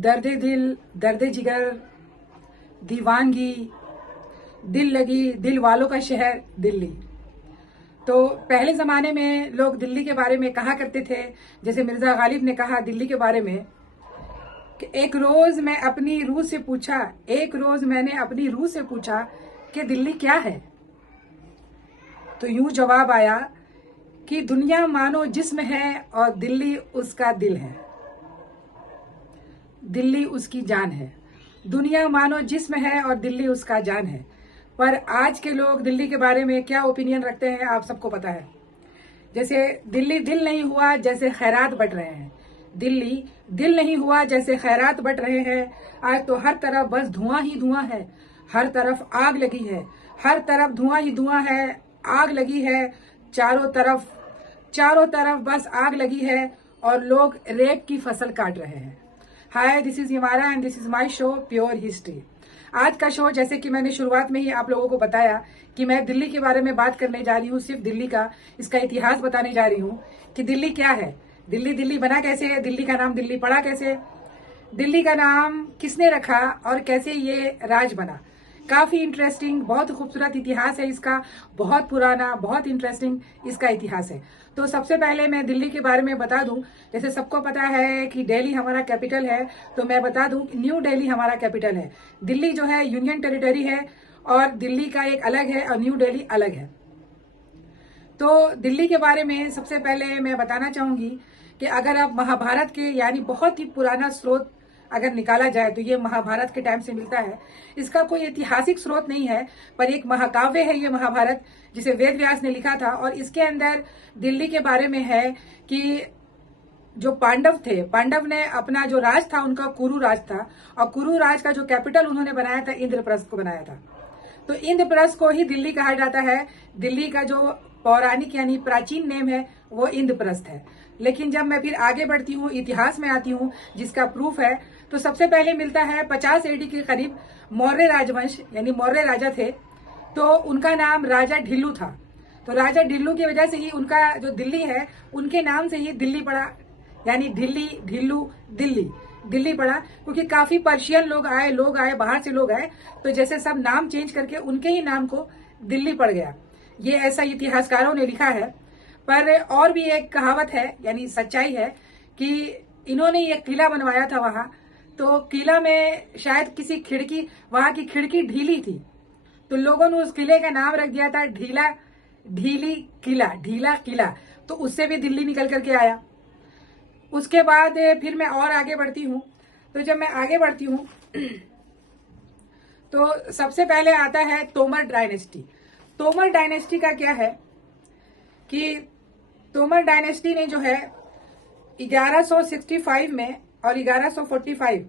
दर्द दिल, दर्द जिगर, दीवानगी, दिल लगी, दिल वालों का शहर दिल्ली। तो पहले ज़माने में लोग दिल्ली के बारे में कहा करते थे, जैसे मिर्ज़ा गालिब ने कहा दिल्ली के बारे में कि एक रोज़ मैंने अपनी रूह से पूछा कि दिल्ली क्या है। तो यूं जवाब आया कि दुनिया मानो जिस्म है और दिल्ली उसका दिल है, दिल्ली उसकी जान है। दुनिया मानो जिस्म है और दिल्ली उसका जान है। पर आज के लोग दिल्ली के बारे में क्या ओपिनियन रखते हैं आप सबको पता है। जैसे दिल्ली दिल नहीं हुआ जैसे खैरात बट रहे हैं, दिल्ली दिल नहीं हुआ जैसे खैरात बट रहे हैं। आज तो हर तरफ बस धुआं ही धुआं है, हर तरफ आग लगी है, हर तरफ धुआं ही धुआं है, आग लगी है। चारों तरफ बस आग लगी है और लोग रेप की फसल काट रहे हैं। हाय, दिस इज यमारा and this is my show pure history. आज का शो, जैसे कि मैंने शुरुआत में ही आप लोगों को बताया कि मैं दिल्ली के बारे में बात करने जा रही हूँ, सिर्फ दिल्ली का, इसका इतिहास बताने जा रही हूँ कि दिल्ली क्या है, दिल्ली बना कैसे है, दिल्ली का नाम दिल्ली पड़ा कैसे, दिल्ली का नाम किसने रखा और कैसे ये राज बना। काफी इंटरेस्टिंग, बहुत खूबसूरत इतिहास है इसका, बहुत पुराना, बहुत इंटरेस्टिंग इसका इतिहास है। तो सबसे पहले मैं दिल्ली के बारे में बता दूं, जैसे सबको पता है कि दिल्ली हमारा कैपिटल है, तो मैं बता दूं न्यू दिल्ली हमारा कैपिटल है। दिल्ली जो है यूनियन टेरिटरी है और दिल्ली का एक अलग है और न्यू दिल्ली अलग है। तो दिल्ली के बारे में सबसे पहले मैं बताना चाहूंगी कि अगर आप महाभारत के, यानी बहुत ही पुराना स्रोत अगर निकाला जाए तो ये महाभारत के टाइम से मिलता है। इसका कोई ऐतिहासिक स्रोत नहीं है, पर एक महाकाव्य है ये महाभारत, जिसे वेद व्यास ने लिखा था। और इसके अंदर दिल्ली के बारे में है कि जो पांडव थे, पांडव ने अपना जो राज था उनका कुरु राज था, और कुरु राज का जो कैपिटल उन्होंने बनाया था इंद्रप्रस्थ को बनाया था। तो इंद्रप्रस्थ को ही दिल्ली कहा जाता है। दिल्ली का जो पौराणिक यानी प्राचीन नेम है वो इंद्रप्रस्थ है। लेकिन जब मैं फिर आगे बढ़ती हूँ, इतिहास में आती हूँ जिसका प्रूफ है, तो सबसे पहले मिलता है 50 एडी के करीब मौर्य राजवंश, यानी मौर्य राजा थे, तो उनका नाम राजा ढिल्लू था। तो राजा ढिल्लू की वजह से ही उनका जो दिल्ली है उनके नाम से ही दिल्ली पड़ा, यानी ढिल्ली, ढिल्लू, दिल्ली पड़ा, क्योंकि काफी पर्शियन लोग आए, बाहर से लोग आए, तो जैसे सब नाम चेंज करके उनके ही नाम को दिल्ली पड़ गया। ये ऐसा इतिहासकारों ने लिखा है। पर और भी एक कहावत है, यानी सच्चाई है, कि इन्होंने एक किला बनवाया था वहां, तो किला में शायद किसी खिड़की, वहां की खिड़की ढीली थी, तो लोगों ने उस किले का नाम रख दिया था ढीला किला। तो उससे भी दिल्ली निकल करके आया। उसके बाद फिर मैं और आगे बढ़ती हूँ। तो जब मैं आगे बढ़ती हूँ तो सबसे पहले आता है तोमर डायनेस्टी। तोमर डायनेस्टी का क्या है कि तोमर डायनेस्टी ने जो है 1165 में और 1145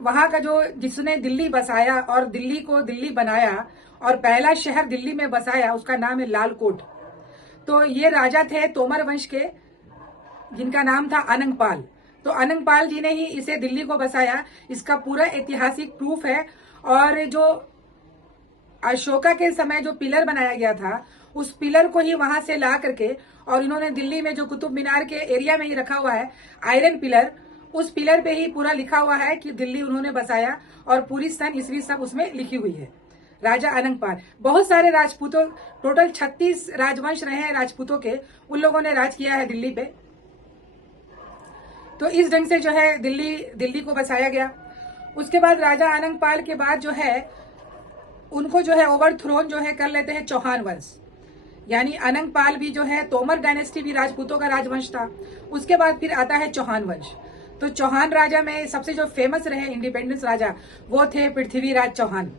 वहां का जो, जिसने दिल्ली बसाया और दिल्ली को दिल्ली बनाया और पहला शहर दिल्ली में बसाया, उसका नाम है लालकोट। तो ये राजा थे तोमर वंश के, जिनका नाम था अनंगपाल। तो अनंगपाल जी ने ही इसे दिल्ली को बसाया, इसका पूरा ऐतिहासिक प्रूफ है। और जो अशोका के समय जो पिलर बनाया गया था, उस पिलर को ही वहां से ला करके, और इन्होंने दिल्ली में जो कुतुब मीनार के एरिया में ही रखा हुआ है आयरन पिलर, उस पिलर पे ही पूरा लिखा हुआ है कि दिल्ली उन्होंने बसाया, और पूरी सन ईस्वी सब उसमें लिखी हुई है। राजा अनंगपाल, बहुत सारे राजपूतों, टोटल 36 राजवंश रहे हैं राजपूतों के, उन लोगों ने राज किया है दिल्ली पे। तो इस ढंग से जो है दिल्ली को बसाया गया। उसके बाद राजा अनंगपाल के बाद जो है उनको जो है ओवरथ्रोन जो है कर लेते हैं चौहान वंश, यानी अनंगपाल भी जो है, तोमर डायनेस्टी भी राजपूतों का राजवंश था। उसके बाद फिर आता है चौहान वंश। तो चौहान राजा में सबसे जो फेमस रहे इंडिपेंडेंस राजा, वो थे पृथ्वीराज चौहान।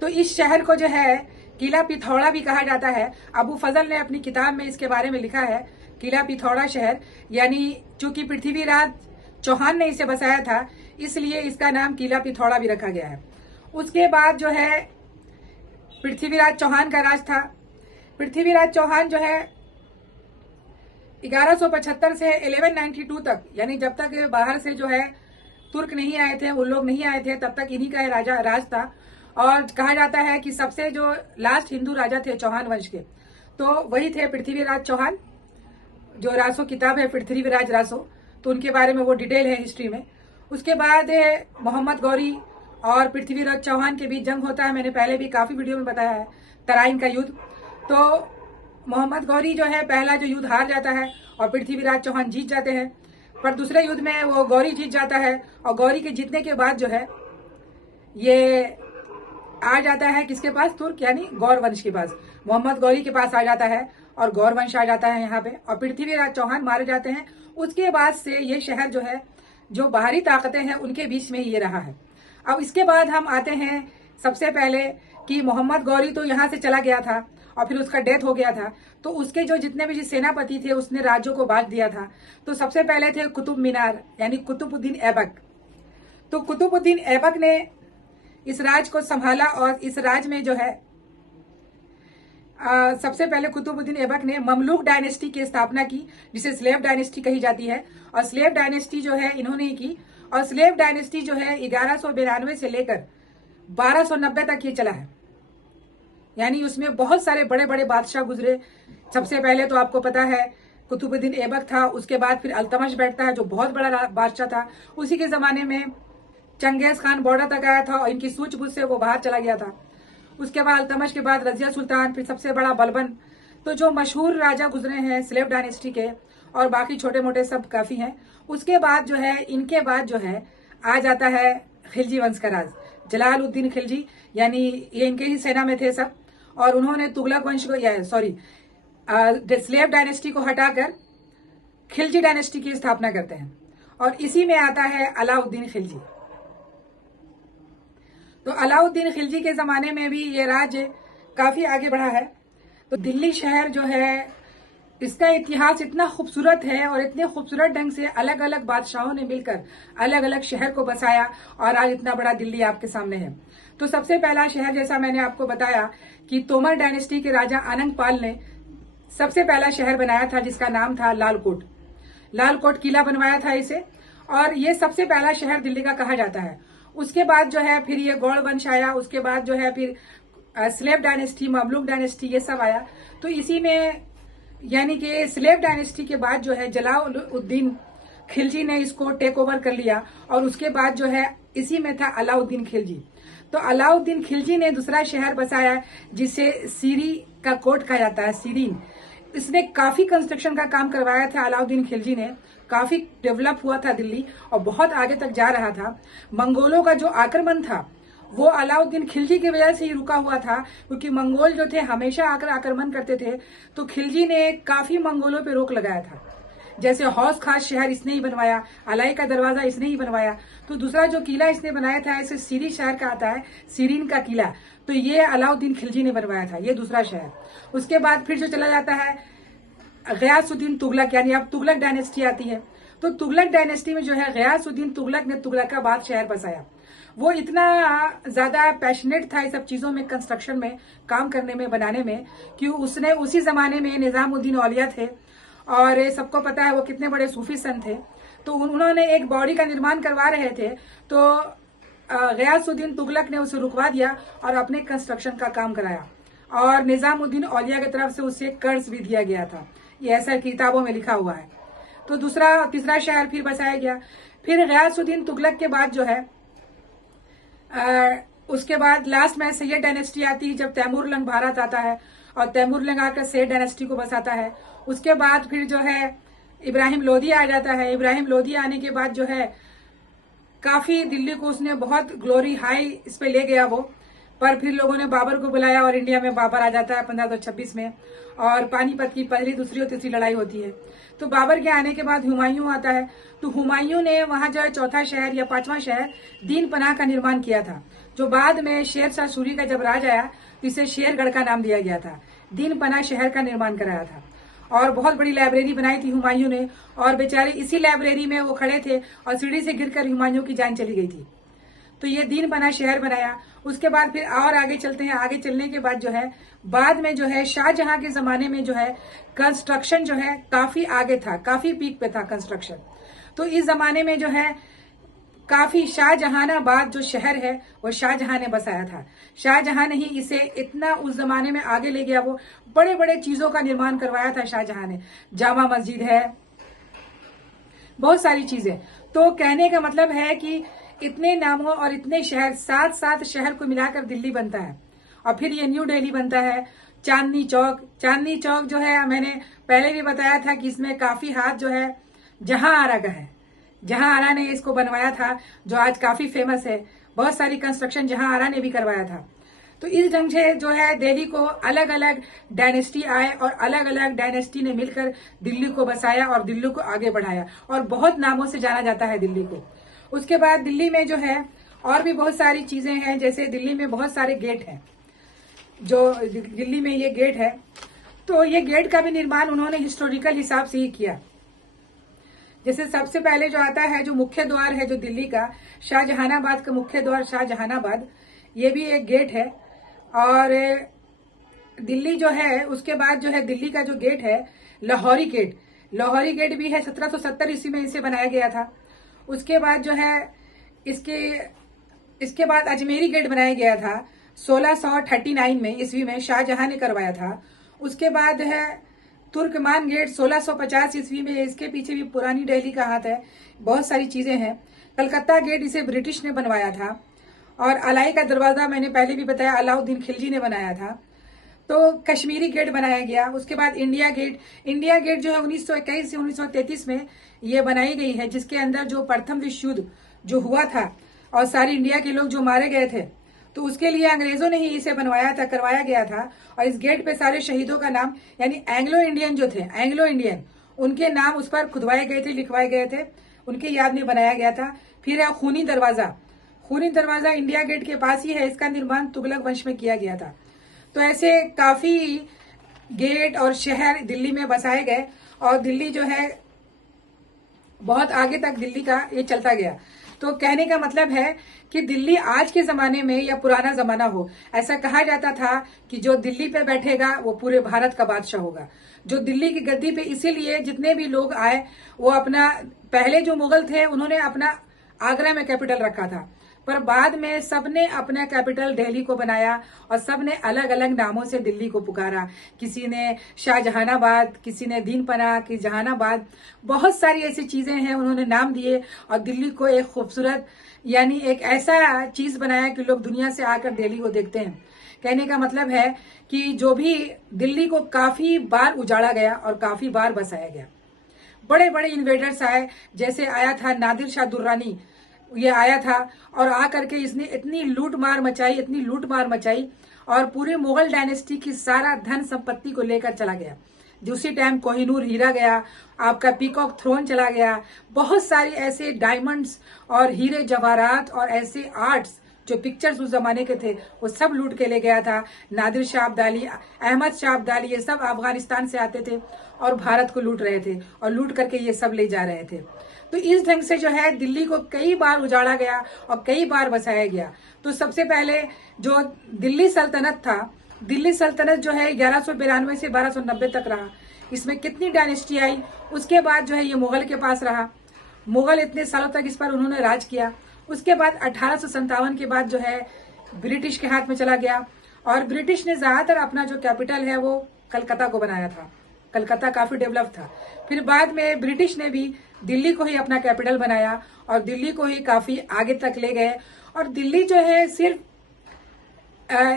तो इस शहर को जो है किला पिथौरा भी कहा जाता है। अबू फजल ने अपनी किताब में इसके बारे में लिखा है, किला पिथौरा शहर, यानी चूंकि पृथ्वीराज चौहान ने इसे बसाया था, इसलिए इसका नाम किला पिथौरा भी रखा गया है। उसके बाद जो है पृथ्वीराज चौहान का राज था। पृथ्वीराज चौहान जो है 1175 से 1192 तक, यानी जब तक बाहर से जो है तुर्क नहीं आए थे, वो लोग नहीं आए थे, तब तक इन्हीं का राज था। और कहा जाता है कि सबसे जो लास्ट हिंदू राजा थे चौहान वंश के, तो वही थे पृथ्वीराज चौहान। जो रासो किताब है पृथ्वीराज रासो, तो उनके बारे में वो डिटेल है हिस्ट्री में। उसके बाद मोहम्मद गौरी और पृथ्वीराज चौहान के बीच जंग होता है। मैंने पहले भी काफी वीडियो में बताया है, तराइन का युद्ध। तो मोहम्मद गौरी जो है पहला जो युद्ध हार जाता है और पृथ्वीराज चौहान जीत जाते हैं। पर दूसरे युद्ध में वो गौरी जीत जाता है और गौरी के जीतने के बाद जो है ये आ जाता है किसके पास, तुर्क यानी गौर वंश के पास। मोहम्मद गौरी के पास आ जाता है और गौर वंश आ जाता है यहाँ पे, और पृथ्वीराज चौहान मारे जाते हैं। उसके बाद से ये शहर जो है, जो बाहरी ताकतें हैं उनके बीच में ये रहा है। अब इसके बाद हम आते हैं सबसे पहले कि मोहम्मद गौरी तो यहाँ से चला गया था और फिर उसका डेथ हो गया था। तो उसके जो जितने भी सेनापति थे उसने राज्यों को बांट दिया था। तो सबसे पहले थे कुतुब मीनार यानी कुतुबुद्दीन ऐबक। तो कुतुबुद्दीन ऐबक ने इस राज को संभाला और इस राज में जो है सबसे पहले कुतुबुद्दीन ऐबक ने ममलूक डायनेस्टी की स्थापना की, जिसे स्लेव डायनेस्टी कही जाती है। और स्लेव डायनेस्टी जो है इन्होंने की, और स्लेव डायनेस्टी जो है 1192 से लेकर 1290 तक ये चला है। यानी उसमें बहुत सारे बड़े बड़े बादशाह गुजरे। सबसे पहले तो आपको पता है कुतुबुद्दीन ऐबक था, उसके बाद फिर अल्तमश बैठता है जो बहुत बड़ा बादशाह था। उसी के जमाने में चंगेज खान बॉर्डर तक आया था और इनकी सूझबूझ से वो बाहर चला गया था। उसके बाद अल्तमश के बाद रजिया सुल्तान, फिर सबसे बड़ा बलबन। तो जो मशहूर राजा गुजरे हैं स्लेव डायनेस्टी के, और बाकी छोटे मोटे सब काफी हैं। उसके बाद जो है इनके बाद जो है आ जाता है खिलजी वंश का राज, जलालुद्दीन खिलजी, यानी ये इनके ही सेना में थे सब। और उन्होंने तुगलक वंश को स्लेव डायनेस्टी को हटाकर खिलजी डायनेस्टी की स्थापना करते हैं, और इसी में आता है अलाउद्दीन खिलजी। तो अलाउद्दीन खिलजी के जमाने में भी ये राज्य काफी आगे बढ़ा है। तो दिल्ली शहर जो है इसका इतिहास इतना खूबसूरत है और इतने खूबसूरत ढंग से अलग अलग बादशाहों ने मिलकर अलग अलग शहर को बसाया, और आज इतना बड़ा दिल्ली आपके सामने है। तो सबसे पहला शहर, जैसा मैंने आपको बताया कि तोमर डायनेस्टी के राजा आनंग पाल ने सबसे पहला शहर बनाया था, जिसका नाम था लालकोट। लालकोट किला बनवाया था इसे, और ये सबसे पहला शहर दिल्ली का कहा जाता है। उसके बाद जो है फिर ये गौड़ वंश आया, उसके बाद जो है फिर स्लेव डायनेस्टी, ममलूक डायनेस्टी, ये सब आया। तो इसी में यानी कि स्लेव डायनेस्टी के बाद जो है जलालुद्दीन खिलजी ने इसको टेक ओवर कर लिया, और उसके बाद जो है इसी में था अलाउद्दीन खिलजी। तो अलाउद्दीन खिलजी ने दूसरा शहर बसाया जिसे सीरी का कोट कहा जाता है, सीरीन। इसने काफी कंस्ट्रक्शन का काम करवाया था अलाउद्दीन खिलजी ने, काफी डेवलप हुआ था दिल्ली और बहुत आगे तक जा रहा था। मंगोलों का जो आक्रमण था वो अलाउद्दीन खिलजी की वजह से ही रुका हुआ था, क्योंकि मंगोल जो थे हमेशा आकर आक्रमण करते थे। तो खिलजी ने काफी मंगोलों पे रोक लगाया था। जैसे हौस खास शहर इसने ही बनवाया, अलाई का दरवाजा इसने ही बनवाया। तो दूसरा जो किला इसने बनाया था, इसे सीरी शहर का आता है, सीरीन का किला, तो ये अलाउद्दीन खिलजी ने बनवाया था, ये दूसरा शहर। उसके बाद फिर जो चला जाता है गयासुद्दीन तुगलक, यानी अब तुगलक डायनेस्टी आती है। तो तुगलक डायनेस्टी में जो है गयासुद्दीन तुगलक ने तुगलकाबाद शहर बसाया। वो इतना ज्यादा पैशनेट था इस सब चीजों में, कंस्ट्रक्शन में, काम करने में, बनाने में, कि उसने उसी जमाने में निजामुद्दीन औलिया थे, और सबको पता है वो कितने बड़े सूफी संत थे। तो उन्होंने एक बॉडी का निर्माण करवा रहे थे, तो गयासुद्दीन तुगलक ने उसे रुकवा दिया और अपने कंस्ट्रक्शन का काम कराया, और निजामुद्दीन औलिया की तरफ से उसे कर्ज भी दिया गया था। ये ऐसा किताबों में लिखा हुआ है। तो तीसरा शहर फिर बसाया गया। फिर गयासुद्दीन तुगलक के बाद जो है उसके बाद लास्ट में सैयद डायनेस्टी आती है, जब तैमूर लंग भारत आता है और तैमूर लंग आकर सैयद डायनेस्टी को बसाता है। उसके बाद फिर जो है इब्राहिम लोधी आ जाता है। इब्राहिम लोधी आने के बाद जो है काफी दिल्ली को उसने बहुत ग्लोरी हाई इस पे ले गया वो। पर फिर लोगों ने बाबर को बुलाया और इंडिया में बाबर आ जाता है 1526 में, और पानीपत की पहली, दूसरी और तीसरी लड़ाई होती है। तो बाबर के आने के बाद हुमायूं आता है। तो हुमायूं ने वहां जो है चौथा शहर या पांचवा शहर दीन पनाह का निर्माण किया था, जो बाद में शेर शाह सूरी का जब राज आया तो इसे शेरगढ़ का नाम दिया गया था। दीन पनाह शहर का निर्माण कराया था, और बहुत बड़ी लाइब्रेरी बनाई थी हुमायूं ने, और बेचारे इसी लाइब्रेरी में वो खड़े थे और सीढ़ी से गिरकर हुमायूं की जान चली गई थी। तो ये दीन पनाह शहर बनाया। उसके बाद फिर और आगे चलते हैं। आगे चलने के बाद जो है बाद में जो है शाहजहां के जमाने में जो है कंस्ट्रक्शन जो है काफी आगे था, काफी पीक पे था कंस्ट्रक्शन। तो इस जमाने में जो है काफी शाहजहानाबाद जो शहर है वो शाहजहां ने बसाया था। शाहजहां ने ही इसे इतना उस जमाने में आगे ले गया, वो बड़े बड़े चीजों का निर्माण करवाया था शाहजहां ने। जामा मस्जिद है, बहुत सारी चीजें। तो कहने का मतलब है कि इतने नामों और इतने शहर, 7 शहर को मिलाकर दिल्ली बनता है। और फिर ये न्यू दिल्ली बनता है। चांदनी चौक जो है, मैंने पहले भी बताया था कि इसमें काफी हाथ जो है जहां आरा का है। जहां आरा ने इसको बनवाया था, जो आज काफी फेमस है। बहुत सारी कंस्ट्रक्शन जहां आरा ने भी करवाया था। तो इस ढंग से जो है दिल्ली को अलग अलग डायनेस्टी आए और अलग अलग डायनेस्टी ने मिलकर दिल्ली को बसाया और दिल्ली को आगे बढ़ाया, और बहुत नामों से जाना जाता है दिल्ली को। उसके बाद दिल्ली में जो है और भी बहुत सारी चीजें हैं, जैसे दिल्ली में बहुत सारे गेट हैं। जो दिल्ली में ये गेट है, तो ये गेट का भी निर्माण उन्होंने हिस्टोरिकल हिसाब से ही किया। जैसे सबसे पहले जो आता है, जो मुख्य द्वार है जो दिल्ली का, शाहजहानाबाद का मुख्य द्वार शाहजहानाबाद, ये भी एक गेट है। और दिल्ली जो है, उसके बाद जो है दिल्ली का जो गेट है लाहौरी गेट, लाहौरी गेट भी है। 1770 ईस्वी में इसे बनाया गया था। उसके बाद जो है इसके बाद अजमेरी गेट बनाया गया था 1639 में ईस्वी में, शाहजहां ने करवाया था। उसके बाद है तुर्कमान गेट 1650 ईस्वी में। इसके पीछे भी पुरानी दिल्ली का हाथ है, बहुत सारी चीजें हैं। कलकत्ता गेट इसे ब्रिटिश ने बनवाया था। और अलाई का दरवाजा मैंने पहले भी बताया, अलाउद्दीन खिलजी ने बनाया था। तो कश्मीरी गेट बनाया गया। उसके बाद इंडिया गेट जो है 1921 से 1933 में ये बनाई गई है, जिसके अंदर जो प्रथम विश्व युद्ध जो हुआ था और सारी इंडिया के लोग जो मारे गए थे, तो उसके लिए अंग्रेजों ने ही इसे बनवाया था, करवाया गया था। और इस गेट पे सारे शहीदों का नाम, यानी एंग्लो इंडियन जो थे, एंग्लो इंडियन, उनके नाम उस पर खुदवाए गए थे, लिखवाए गए थे, उनके याद में बनाया गया था। फिर है खूनी दरवाजा इंडिया गेट के पास ही है। इसका निर्माण तुगलक वंश में किया गया था। तो ऐसे काफी गेट और शहर दिल्ली में बसाए गए, और दिल्ली जो है बहुत आगे तक दिल्ली का ये चलता गया। तो कहने का मतलब है कि दिल्ली आज के जमाने में या पुराना जमाना हो, ऐसा कहा जाता था कि जो दिल्ली पे बैठेगा वो पूरे भारत का बादशाह होगा। जो दिल्ली की गद्दी पे, इसीलिए जितने भी लोग आए वो अपना, पहले जो मुगल थे उन्होंने अपना आगरा में कैपिटल रखा था, पर बाद में सबने अपना कैपिटल दिल्ली को बनाया और सबने अलग अलग नामों से दिल्ली को पुकारा। किसी ने शाहजहानाबाद, किसी ने दीनपना, कि जहानाबाद, बहुत सारी ऐसी चीजें हैं उन्होंने नाम दिए, और दिल्ली को एक खूबसूरत, यानी एक ऐसा चीज बनाया कि लोग दुनिया से आकर दिल्ली को देखते हैं। कहने का मतलब है कि जो भी दिल्ली को काफी बार उजाड़ा गया और काफी बार बसाया गया। बड़े बड़े इन्वेडर्स आए, जैसे आया था नादिर शाह दुर्रानी, ये आया था और आकर के इसने इतनी लूट मार मचाई और पूरे मुगल डायनेस्टी की सारा धन संपत्ति को लेकर चला गया। उसी टाइम कोहिनूर हीरा गया, आपका पीकॉक थ्रोन चला गया, बहुत सारे ऐसे डायमंड्स और हीरे जवाहरात और ऐसे आर्ट्स जो पिक्चर्स उस जमाने के थे वो सब लूट के ले गया था। नादिर शाह अब्दाली, अहमद शाह अब्दाली, ये सब अफगानिस्तान से आते थे और भारत को लूट रहे थे और लूट करके ये सब ले जा रहे थे। तो इस ढंग से जो है दिल्ली को कई बार उजाड़ा गया और कई बार बसाया गया। तो सबसे पहले जो दिल्ली सल्तनत था, दिल्ली सल्तनत जो है 1192 से 1290 तक रहा। इसमें कितनी डायनेस्टी आई, उसके बाद जो है ये मुगल के पास रहा। मुगल इतने सालों तक इस पर उन्होंने राज किया। उसके बाद 1857 के बाद जो है ब्रिटिश के हाथ में चला गया, और ब्रिटिश ने ज्यादातर अपना जो कैपिटल है वो कलकत्ता को बनाया था। कलकत्ता काफी डेवलप था। फिर बाद में ब्रिटिश ने भी दिल्ली को ही अपना कैपिटल बनाया और दिल्ली को ही काफी आगे तक ले गए। और दिल्ली जो है सिर्फ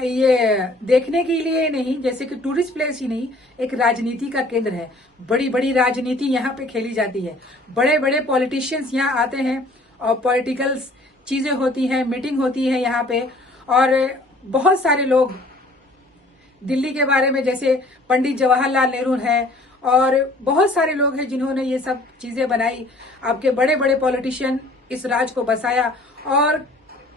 ये देखने के लिए नहीं, जैसे कि टूरिस्ट प्लेस ही नहीं, एक राजनीति का केंद्र है। बड़ी बड़ी राजनीति यहाँ पे खेली जाती है। बड़े बड़े पॉलिटिशियंस यहाँ आते हैं और पॉलिटिकल चीजें होती हैं, मीटिंग होती है यहाँ पे। और बहुत सारे लोग दिल्ली के बारे में, जैसे पंडित जवाहरलाल नेहरू है और बहुत सारे लोग हैं जिन्होंने ये सब चीजें बनाई। आपके बड़े बड़े पॉलिटिशियन इस राज को बसाया और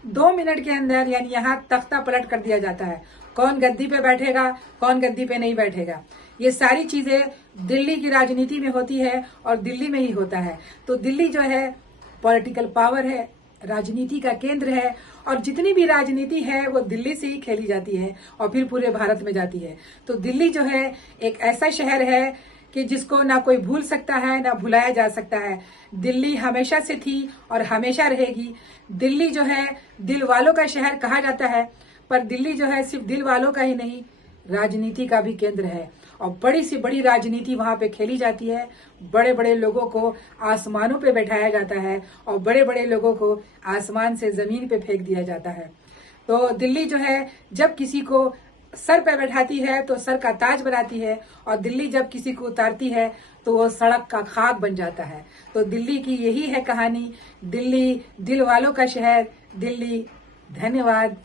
2 मिनट के अंदर, यानी यहाँ तख्ता पलट कर दिया जाता है। कौन गद्दी पे बैठेगा, कौन गद्दी पे नहीं बैठेगा, ये सारी चीजें दिल्ली की राजनीति में होती है और दिल्ली में ही होता है। तो दिल्ली जो है पॉलिटिकल पावर है, राजनीति का केंद्र है, और जितनी भी राजनीति है वो दिल्ली से ही खेली जाती है और फिर पूरे भारत में जाती है। तो दिल्ली जो है एक ऐसा शहर है कि जिसको ना कोई भूल सकता है ना भुलाया जा सकता है। दिल्ली हमेशा से थी और हमेशा रहेगी। दिल्ली जो है दिल वालों का शहर कहा जाता है, पर दिल्ली जो है सिर्फ दिल वालों का ही नहीं, राजनीति का भी केंद्र है। और बड़ी सी बड़ी राजनीति वहां पे खेली जाती है। बड़े बड़े लोगों को आसमानों पे बैठाया जाता है और बड़े बड़े लोगों को आसमान से जमीन पे फेंक दिया जाता है। तो दिल्ली जो है जब किसी को सर पे बैठाती है तो सर का ताज बनाती है, और दिल्ली जब किसी को उतारती है तो वो सड़क का खाक बन जाता है। तो दिल्ली की यही है कहानी। दिल्ली दिल वालों का शहर, दिल्ली। धन्यवाद।